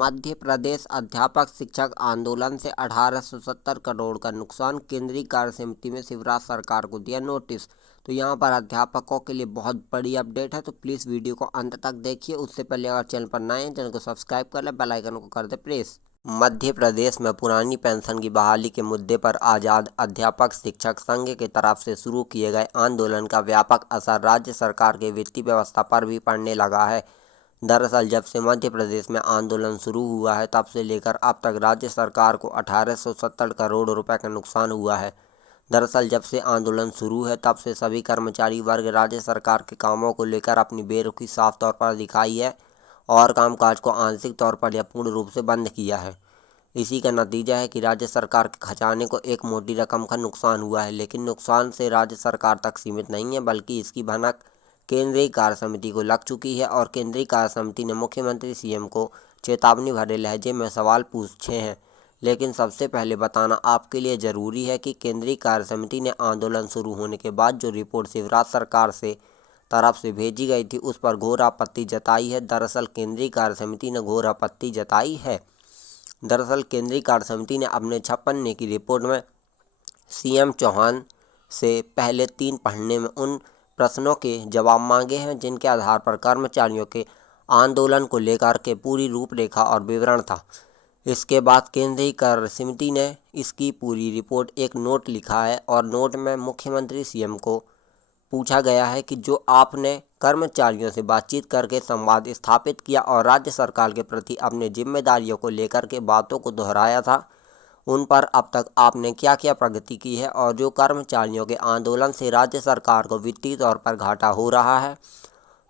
मध्य प्रदेश अध्यापक शिक्षक आंदोलन से 1870 करोड़ का नुकसान, केंद्रीय कार्य समिति में शिवराज सरकार को दिया नोटिस। तो यहाँ पर अध्यापकों के लिए बहुत बड़ी अपडेट है, तो प्लीज़ वीडियो को अंत तक देखिए। उससे पहले अगर चैनल पर नए हैं, चैनल को सब्सक्राइब कर ले, बेल आइकन को कर दे प्रेस। मध्य प्रदेश में पुरानी पेंशन की बहाली के मुद्दे पर आज़ाद अध्यापक शिक्षक संघ की तरफ से शुरू किए गए आंदोलन का व्यापक असर राज्य सरकार की वित्तीय व्यवस्था पर भी पड़ने लगा है। दरअसल जब से मध्य प्रदेश में आंदोलन शुरू हुआ है, तब से लेकर अब तक राज्य सरकार को 1870 करोड़ रुपए का नुकसान हुआ है। दरअसल जब से आंदोलन शुरू है, तब से सभी कर्मचारी वर्ग राज्य सरकार के कामों को लेकर अपनी बेरुखी साफ तौर पर दिखाई है और कामकाज को आंशिक तौर पर या पूर्ण रूप से बंद किया है। इसी का नतीजा है कि राज्य सरकार के खजाने को एक मोटी रकम का नुकसान हुआ है। लेकिन नुकसान से राज्य सरकार तक सीमित नहीं है, बल्कि इसकी भनक केंद्रीय कार्य समिति को लग चुकी है और केंद्रीय कार्य समिति ने मुख्यमंत्री सीएम को चेतावनी भरे लहजे में सवाल पूछे हैं। लेकिन सबसे पहले बताना आपके लिए ज़रूरी है कि केंद्रीय कार्य समिति ने आंदोलन शुरू होने के बाद जो रिपोर्ट शिवराज सरकार से तरफ से भेजी गई थी, उस पर घोर आपत्ति जताई है। दरअसल केंद्रीय कार्य समिति ने घोर आपत्ति जताई है। दरअसल केंद्रीय कार्य समिति ने अपने 56 पन्ने की रिपोर्ट में सीएम चौहान से पहले 3 पन्ने में उन प्रश्नों के जवाब मांगे हैं जिनके आधार पर कर्मचारियों के आंदोलन को लेकर के पूरी रूपरेखा और विवरण था। इसके बाद केंद्रीय कार्य समिति ने इसकी पूरी रिपोर्ट एक नोट लिखा है और नोट में मुख्यमंत्री सीएम को पूछा गया है कि जो आपने कर्मचारियों से बातचीत करके संवाद स्थापित किया और राज्य सरकार के प्रति अपनी जिम्मेदारियों को लेकर के बातों को दोहराया था, उन पर अब तक आपने क्या क्या प्रगति की है और जो कर्मचारियों के आंदोलन से राज्य सरकार को वित्तीय तौर पर घाटा हो रहा है,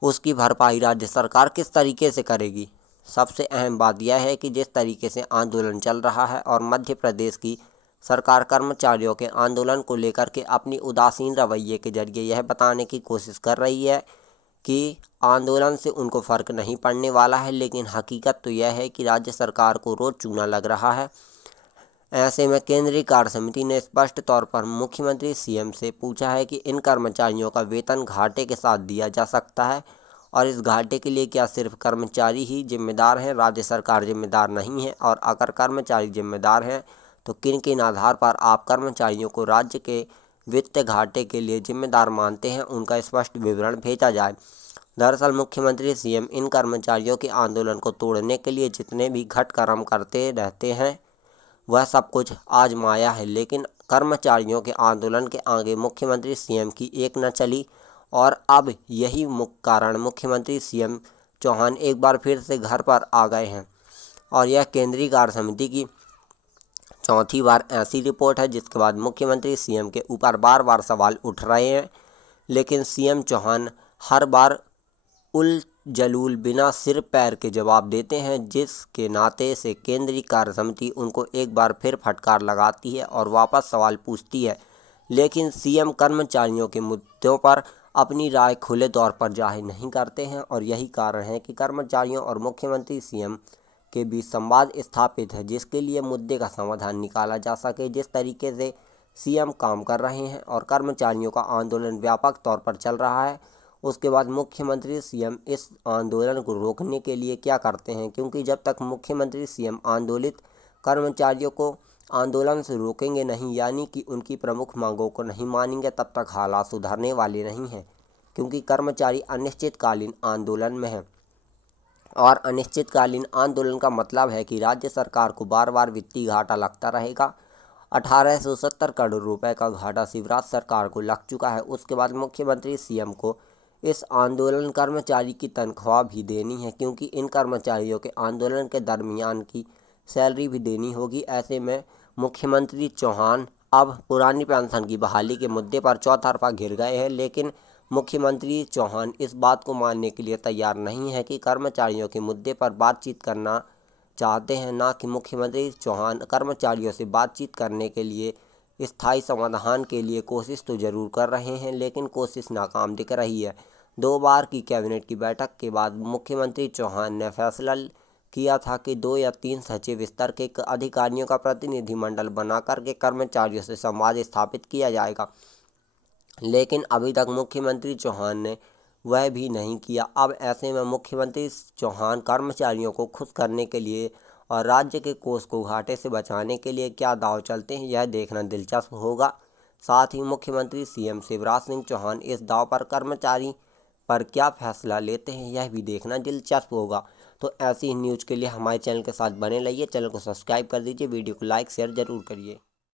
उसकी भरपाई राज्य सरकार किस तरीके से करेगी। सबसे अहम बात यह है कि जिस तरीके से आंदोलन चल रहा है और मध्य प्रदेश की सरकार कर्मचारियों के आंदोलन को लेकर के अपनी उदासीन रवैये के जरिए यह बताने की कोशिश कर रही है कि आंदोलन से उनको फ़र्क नहीं पड़ने वाला है, लेकिन हकीकत तो यह है कि राज्य सरकार को रोज़ चूना लग रहा है। ऐसे में केंद्रीय कार्य समिति ने स्पष्ट तौर पर मुख्यमंत्री सीएम से पूछा है कि इन कर्मचारियों का वेतन घाटे के साथ दिया जा सकता है और इस घाटे के लिए क्या सिर्फ कर्मचारी ही जिम्मेदार हैं, राज्य सरकार जिम्मेदार नहीं है, और अगर कर्मचारी जिम्मेदार हैं तो किन किन आधार पर आप कर्मचारियों को राज्य के वित्तीय घाटे के लिए जिम्मेदार मानते हैं, उनका स्पष्ट विवरण भेजा जाए। दरअसल मुख्यमंत्री सीएम इन कर्मचारियों के आंदोलन को तोड़ने के लिए जितने भी घटकर्म करते रहते हैं, वह सब कुछ आजमाया है, लेकिन कर्मचारियों के आंदोलन के आगे मुख्यमंत्री सीएम की एक न चली और अब यही मुख्य कारण मुख्यमंत्री सीएम चौहान एक बार फिर से घर पर आ गए हैं। और यह केंद्रीय कार्य समिति की चौथी बार ऐसी रिपोर्ट है जिसके बाद मुख्यमंत्री सीएम के ऊपर बार बार सवाल उठ रहे हैं, लेकिन सीएम चौहान हर बार उल जलूल बिना सिर पैर के जवाब देते हैं, जिसके नाते से केंद्रीय कार्य समिति उनको एक बार फिर फटकार लगाती है और वापस सवाल पूछती है। लेकिन सीएम कर्मचारियों के मुद्दों पर अपनी राय खुले तौर पर जाहिर नहीं करते हैं और यही कारण है कि कर्मचारियों और मुख्यमंत्री सीएम के बीच संवाद स्थापित है, जिसके लिए मुद्दे का समाधान निकाला जा सके। जिस तरीके से सीएम काम कर रहे हैं और कर्मचारियों का आंदोलन व्यापक तौर पर चल रहा है, उसके बाद मुख्यमंत्री सीएम इस आंदोलन को रोकने के लिए क्या करते हैं, क्योंकि जब तक मुख्यमंत्री सीएम आंदोलित कर्मचारियों को आंदोलन से रोकेंगे नहीं, यानी कि उनकी प्रमुख मांगों को नहीं मानेंगे, तब तक हालात सुधरने वाले नहीं हैं। क्योंकि कर्मचारी अनिश्चितकालीन आंदोलन में हैं और अनिश्चितकालीन आंदोलन का मतलब है कि राज्य सरकार को बार बार वित्तीय घाटा लगता रहेगा। 1870 करोड़ रुपए का घाटा शिवराज सरकार को लग चुका है। उसके बाद मुख्यमंत्री सीएम को इस आंदोलन कर्मचारी की तनख्वाह भी देनी है, क्योंकि इन कर्मचारियों के आंदोलन के दरमियान की सैलरी भी देनी होगी। ऐसे में मुख्यमंत्री चौहान अब पुरानी पेंशन की बहाली के मुद्दे पर चौतरफा घिर गए हैं, लेकिन मुख्यमंत्री चौहान इस बात को मानने के लिए तैयार नहीं है कि कर्मचारियों के मुद्दे पर बातचीत करना चाहते हैं। ना कि मुख्यमंत्री चौहान कर्मचारियों से बातचीत करने के लिए स्थायी समाधान के लिए कोशिश तो ज़रूर कर रहे हैं, लेकिन कोशिश नाकाम दिख रही है। 2 बार की कैबिनेट की बैठक के बाद मुख्यमंत्री चौहान ने फैसला किया था कि 2 या 3 सचिव स्तर के अधिकारियों का प्रतिनिधिमंडल बनाकर के कर्मचारियों से संवाद स्थापित किया जाएगा। लेकिन अभी तक मुख्यमंत्री चौहान ने वह भी नहीं किया। अब ऐसे में मुख्यमंत्री चौहान कर्मचारियों को खुश करने के लिए और राज्य के कोष को घाटे से बचाने के लिए क्या दांव चलते हैं, यह देखना दिलचस्प होगा। साथ ही मुख्यमंत्री सीएम शिवराज सिंह चौहान इस दांव पर कर्मचारी पर क्या फैसला लेते हैं, यह भी देखना दिलचस्प होगा। तो ऐसी ही न्यूज़ के लिए हमारे चैनल के साथ बने रहिए। चैनल को सब्सक्राइब कर दीजिए, वीडियो को लाइक शेयर जरूर करिए।